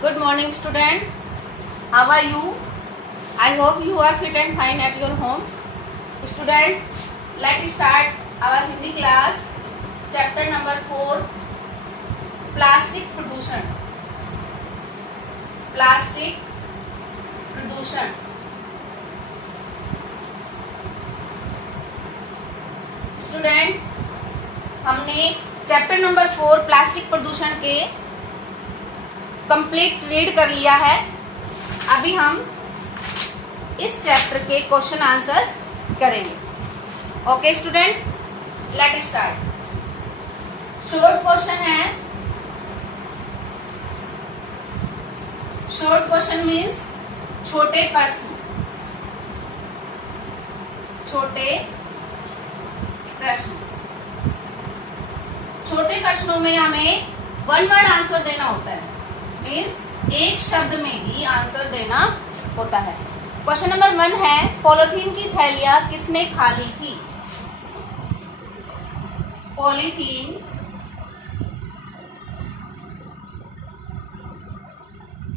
Good morning, student. How are you? I hope you are fit and fine at your home. Student, let's start our Hindi class. Chapter number 4, Plastic Pollution. Plastic pollution. Student, हमने chapter number 4 plastic प्रदूषण के complete read कर लिया है। अभी हम इस chapter के क्वेश्चन आंसर करेंगे। Okay student, let start. Short question है। शॉर्ट क्वेश्चन मीन्स छोटे प्रश्न। छोटे प्रश्न। छोटे प्रश्नों में हमें वन वर्ड आंसर देना होता है, मीन्स एक शब्द में ही आंसर देना होता है। क्वेश्चन नंबर 1 है, पॉलीथीन की थैलियां किसने खाली थी?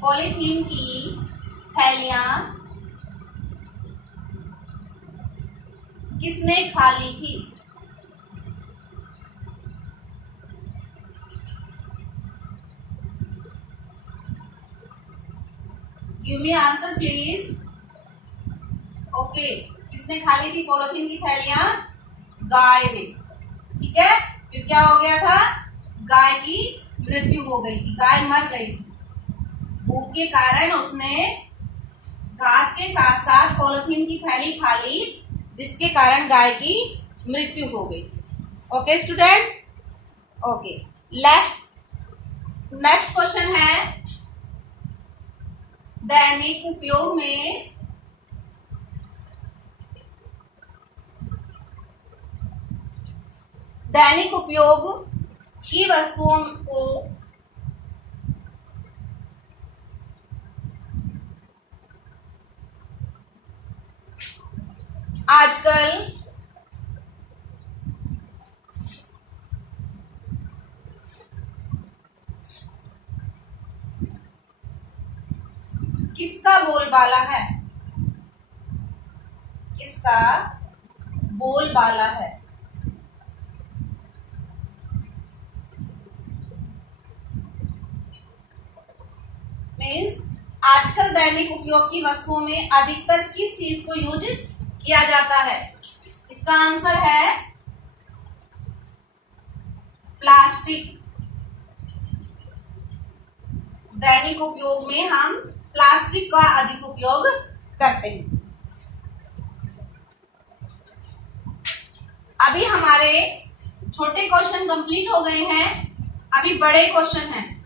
पॉलीथीन की थैलियां किसने खाली थी? Give me answer please. Okay, किसने खाली थी पॉलीथीन की थैलियां? गाय ने। ठीक है, फिर क्या हो गया था? गाय की मृत्यु हो गई थी, गाय मर गई थी। भूख के कारण उसने घास के साथ साथ पॉलीथीन की थैली खा ली, जिसके कारण गाय की मृत्यु हो गई। Okay student, okay. Next question है, दैनिक उपयोग में की वस्तुओं को आजकल किसका बोलबाला है? किसका बोलबाला है? मीन्स आजकल दैनिक उपयोग की वस्तुओं में अधिकतर किस चीज को यूज किया जाता है? इसका आंसर है प्लास्टिक। दैनिक उपयोग में हम प्लास्टिक का अधिक उपयोग करते हैं। अभी हमारे छोटे क्वेश्चन कंप्लीट हो गए हैं, अभी बड़े क्वेश्चन हैं,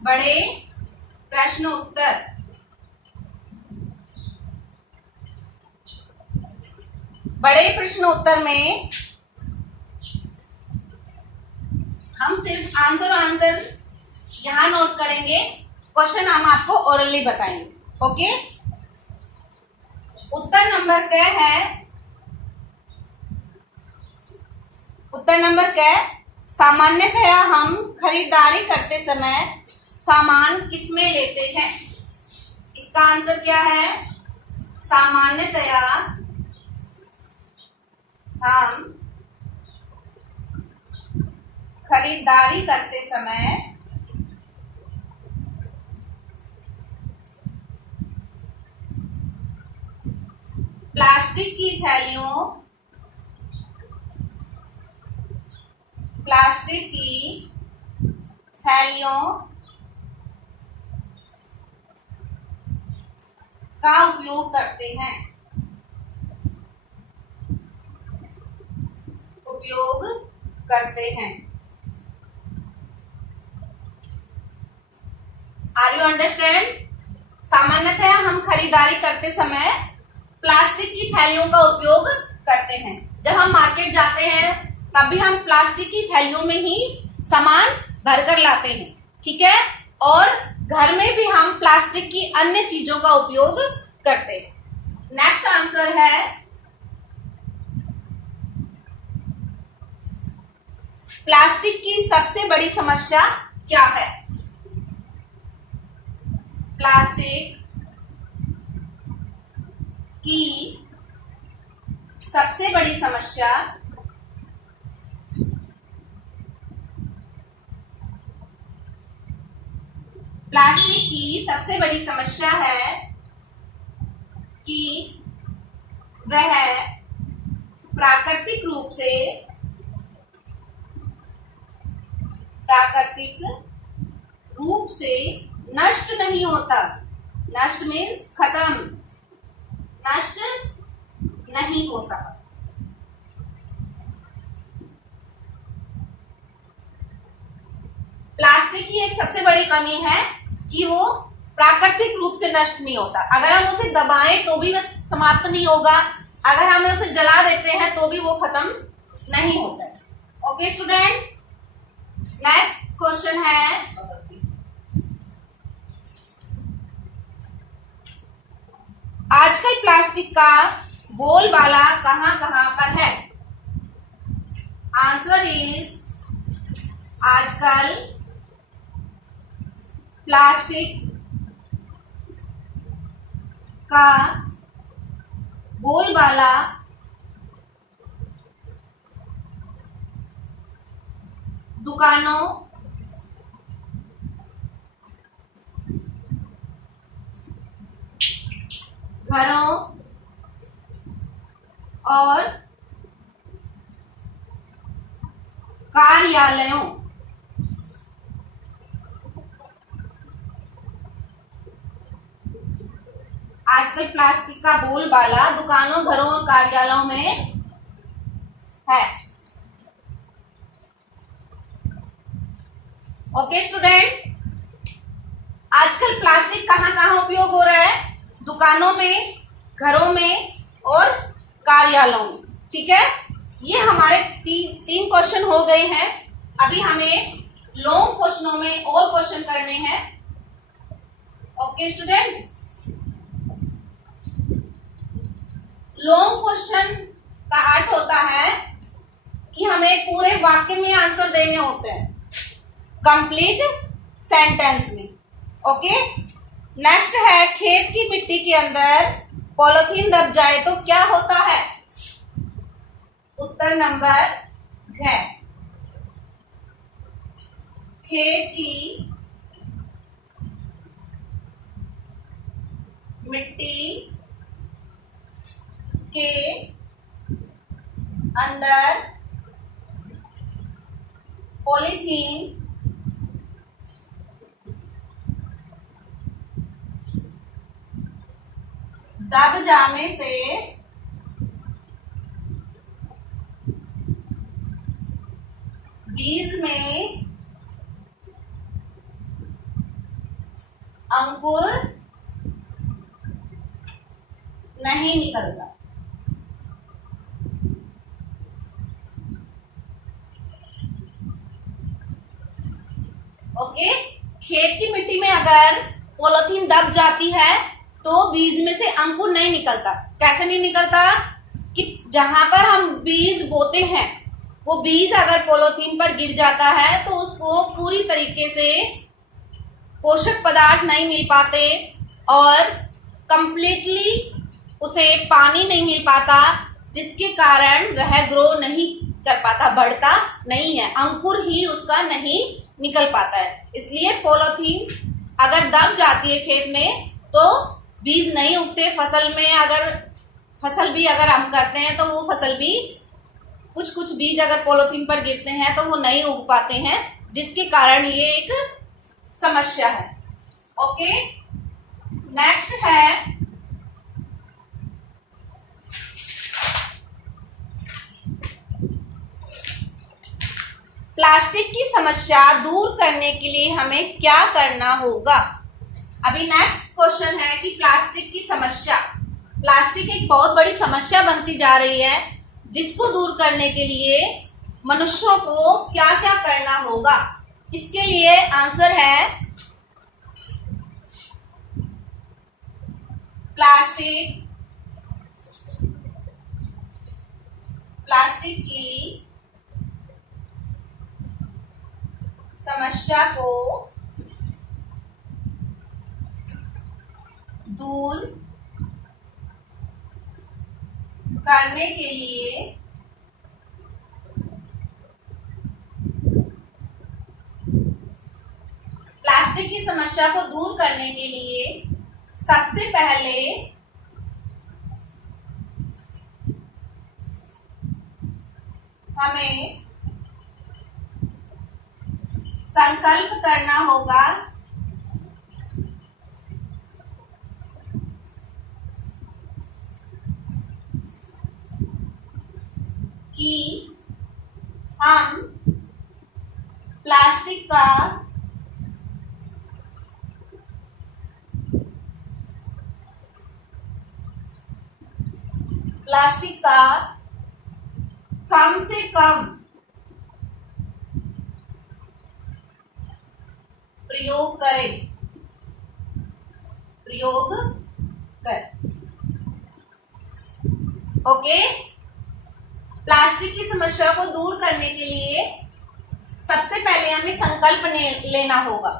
बड़े प्रश्न उत्तर। बड़े प्रश्न उत्तर में हम सिर्फ आंसर यहां नोट करेंगे, क्वेश्चन हम आपको ओरली बताएंगे। ओके, उत्तर नंबर क्या है? उत्तर नंबर क्या? सामान्यतया हम खरीदारी करते समय सामान किसमें लेते हैं? इसका आंसर क्या है? सामान्यतया हम खरीदारी करते समय प्लास्टिक की थैलियों का उपयोग करते हैं। Are you understand? सामान्यतः हम खरीदारी करते समय प्लास्टिक की थैलियों का उपयोग करते हैं। जब हम मार्केट जाते हैं तब भी हम प्लास्टिक की थैलियों में ही सामान भरकर लाते हैं। ठीक है, और घर में भी हम प्लास्टिक की अन्य चीजों का उपयोग करते हैं। नेक्स्ट आंसर है, प्लास्टिक की सबसे बड़ी समस्या क्या है? प्लास्टिक की सबसे बड़ी समस्या है कि वह प्राकृतिक रूप से नष्ट नहीं होता। नष्ट मीन्स खत्म, नष्ट नहीं होता। प्लास्टिक की एक सबसे बड़ी कमी है कि वो प्राकृतिक रूप से नष्ट नहीं होता। अगर हम उसे दबाएं तो भी वह समाप्त नहीं होगा, अगर हम उसे जला देते हैं तो भी वो खत्म नहीं होता। ओके स्टूडेंट, नेक्स्ट क्वेश्चन है, आजकल प्लास्टिक का बोलबाला कहां कहां पर है? आंसर इज, आजकल प्लास्टिक का बोलबाला दुकानों, घरों और कार्यालयों, आजकल प्लास्टिक का बोलबाला दुकानों, घरों और कार्यालयों में है। ओके स्टूडेंट, आजकल प्लास्टिक कहां कहां उपयोग हो रहा है? दुकानों में, घरों में और कार्यालयों में। ठीक है, ये हमारे तीन क्वेश्चन हो गए हैं। अभी हमें लॉन्ग क्वेश्चनों में और क्वेश्चन करने हैं। ओके स्टूडेंट, लॉन्ग क्वेश्चन का अर्थ होता है कि हमें पूरे वाक्य में आंसर देने होते हैं, कंप्लीट सेंटेंस में। ओके, नेक्स्ट है, खेत की मिट्टी के अंदर पॉलीथीन दब जाए तो क्या होता है? उत्तर नंबर घ। खेत की मिट्टी के अंदर पॉलीथीन दब जाने से बीज में अंकुर नहीं निकलता। ओके, खेत की मिट्टी में अगर पॉलीथीन दब जाती है तो बीज में से अंकुर नहीं निकलता। कैसे नहीं निकलता? कि जहां पर हम बीज बोते हैं वो बीज अगर पॉलीथीन पर गिर जाता है तो उसको पूरी तरीके से पोषक पदार्थ नहीं मिल पाते और कंप्लीटली उसे पानी नहीं मिल पाता, जिसके कारण वह ग्रो नहीं कर पाता, बढ़ता नहीं है, अंकुर ही उसका नहीं निकल पाता है। इसलिए पॉलीथीन अगर दब जाती है खेत में तो बीज नहीं उगते। फसल में अगर फसल भी अगर हम करते हैं तो वो फसल भी कुछ बीज अगर पॉलीथीन पर गिरते हैं तो वो नहीं उग पाते हैं, जिसके कारण ये एक समस्या है। ओके, नेक्स्ट है, प्लास्टिक की समस्या दूर करने के लिए हमें क्या करना होगा? अभी नेक्स्ट क्वेश्चन है कि प्लास्टिक की समस्या, प्लास्टिक एक बहुत बड़ी समस्या बनती जा रही है, जिसको दूर करने के लिए मनुष्यों को क्या क्या करना होगा? इसके लिए आंसर है, प्लास्टिक की समस्या को दूर करने के लिए प्लास्टिक की समस्या को दूर करने के लिए सबसे पहले हमें संकल्प करना होगा कि हम प्लास्टिक का कम से कम प्रयोग करें। ओके, प्लास्टिक की समस्या को दूर करने के लिए सबसे पहले हमें संकल्प लेना होगा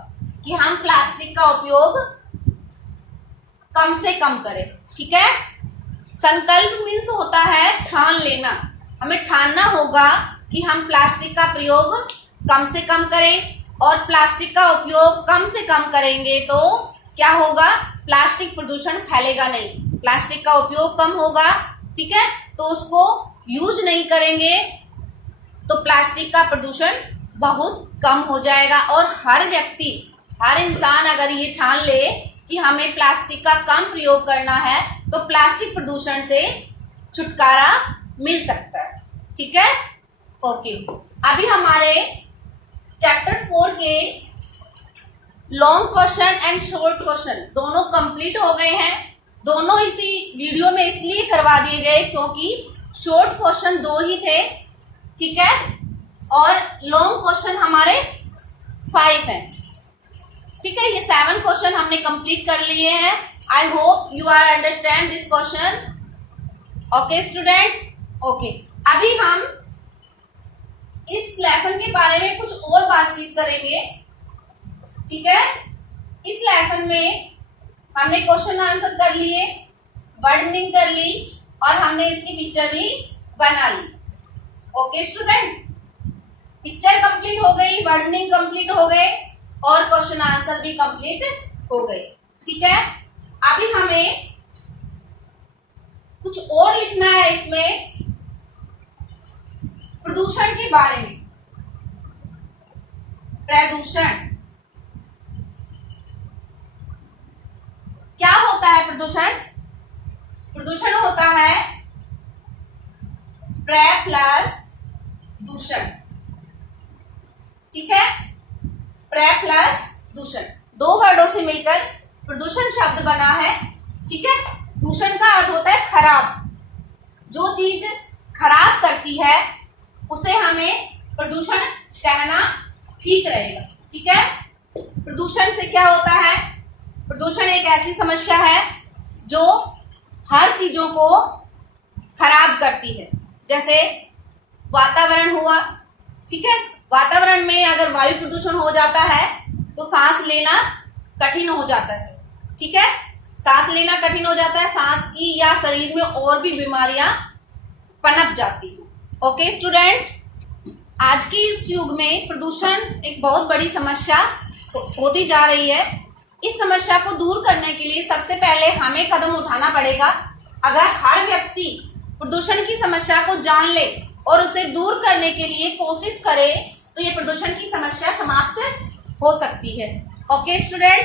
कि हम प्लास्टिक का उपयोग कम से कम करें। ठीक है, संकल्प मीन्स होता है ठान लेना। हमें ठानना होगा कि हम प्लास्टिक का प्रयोग कम से कम करें, और प्लास्टिक का उपयोग कम से कम करेंगे तो क्या होगा, प्लास्टिक प्रदूषण फैलेगा नहीं, प्लास्टिक का उपयोग कम होगा। ठीक है, तो उसको यूज नहीं करेंगे तो प्लास्टिक का प्रदूषण बहुत कम हो जाएगा। और हर व्यक्ति, हर इंसान अगर ये ठान ले कि हमें प्लास्टिक का कम प्रयोग करना है तो प्लास्टिक प्रदूषण से छुटकारा मिल सकता है। ठीक है, ओके। अभी हमारे चैप्टर 4 के long question and short question दोनों कंप्लीट हो गए हैं। दोनों इसी वीडियो में इसलिए करवा दिए गए क्योंकि शॉर्ट क्वेश्चन 2 ही थे। ठीक है, और लॉन्ग क्वेश्चन हमारे 5 हैं। ठीक है, ये 7 क्वेश्चन हमने कंप्लीट कर लिए हैं। I hope you are understand this question. Okay student, okay. अभी हम इस लेसन के बारे में कुछ और बातचीत करेंगे। ठीक है, इस लेसन में हमने क्वेश्चन आंसर कर लिए, वर्डनिंग कर ली, और हमने इसकी पिक्चर भी बना ली। ओके स्टूडेंट, पिक्चर कंप्लीट हो गई, वर्डनिंग कंप्लीट हो गए, और क्वेश्चन आंसर भी कंप्लीट हो गए। ठीक है, अभी हमें कुछ और लिखना है इसमें प्रदूषण के बारे में। प्रदूषण क्या होता है? प्रदूषण होता है प्र प्लस दूषण। ठीक है, प्र प्लस दूषण, 2 वर्डों से मिलकर प्रदूषण शब्द बना है। ठीक है, दूषण का अर्थ होता है खराब। जो चीज खराब करती है उसे हमें प्रदूषण कहना ठीक रहेगा। ठीक है, प्रदूषण से क्या होता है? प्रदूषण एक ऐसी समस्या है जो हर चीजों को खराब करती है। जैसे वातावरण हुआ। ठीक है, वातावरण में अगर वायु प्रदूषण हो जाता है तो सांस लेना कठिन हो जाता है। ठीक है, सांस लेना कठिन हो जाता है, सांस की या शरीर में और भी बीमारियां पनप जाती हैं। ओके स्टूडेंट, आज के इस युग में प्रदूषण एक बहुत बड़ी समस्या होती जा रही है। इस समस्या को दूर करने के लिए सबसे पहले हमें कदम उठाना पड़ेगा। अगर हर व्यक्ति प्रदूषण की समस्या को जान ले और उसे दूर करने के लिए कोशिश करे तो ये प्रदूषण की समस्या समाप्त हो सकती है। ओके स्टूडेंट,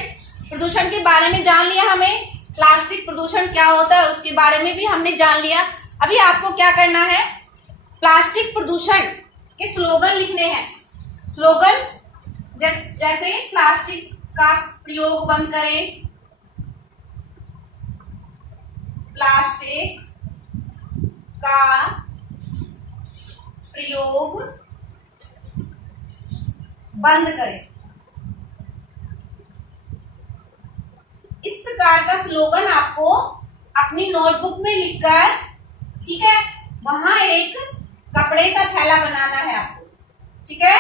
प्रदूषण के बारे में जान लिया, हमें प्लास्टिक प्रदूषण क्या होता है उसके बारे में भी हमने जान लिया। अभी आपको क्या करना है, प्लास्टिक प्रदूषण के स्लोगन लिखने हैं। स्लोगन जैसे प्लास्टिक का प्रयोग बंद करें, प्लास्टिक का प्रयोग बंद करें, इस प्रकार का स्लोगन आपको अपनी नोटबुक में लिखकर, ठीक है, वहां एक कपड़े का थैला बनाना है आपको। ठीक है,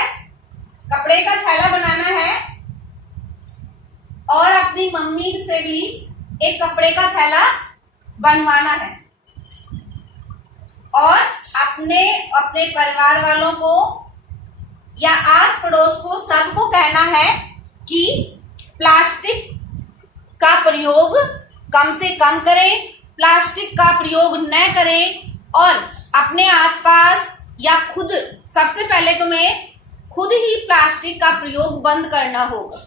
कपड़े का थैला बनाना है और अपनी मम्मी से भी एक कपड़े का थैला बनवाना है और अपने अपने परिवार वालों को या आस पड़ोस को सबको कहना है कि प्लास्टिक का प्रयोग कम से कम करें, प्लास्टिक का प्रयोग न करें और अपने आसपास या खुद, सबसे पहले तुम्हें खुद ही प्लास्टिक का प्रयोग बंद करना होगा।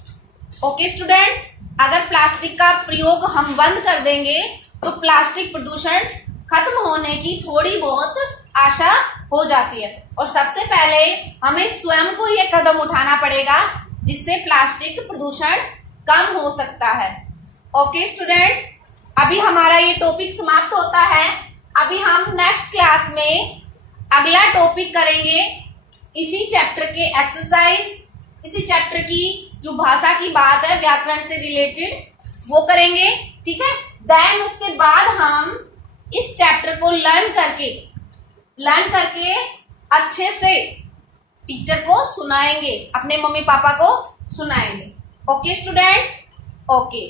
ओके स्टूडेंट, अगर प्लास्टिक का प्रयोग हम बंद कर देंगे तो प्लास्टिक प्रदूषण खत्म होने की थोड़ी बहुत आशा हो जाती है और सबसे पहले हमें स्वयं को ये कदम उठाना पड़ेगा जिससे प्लास्टिक प्रदूषण कम हो सकता है। ओके स्टूडेंट, अभी हमारा ये टॉपिक समाप्त होता है। अभी हम नेक्स्ट क्लास में अगला टॉपिक करेंगे, इसी चैप्टर के एक्सरसाइज, इसी चैप्टर की जो भाषा की बात है व्याकरण से रिलेटेड वो करेंगे, ठीक है। देन उसके बाद हम इस चैप्टर को लर्न करके अच्छे से टीचर को सुनाएंगे, अपने मम्मी पापा को सुनाएंगे। Okay student, okay.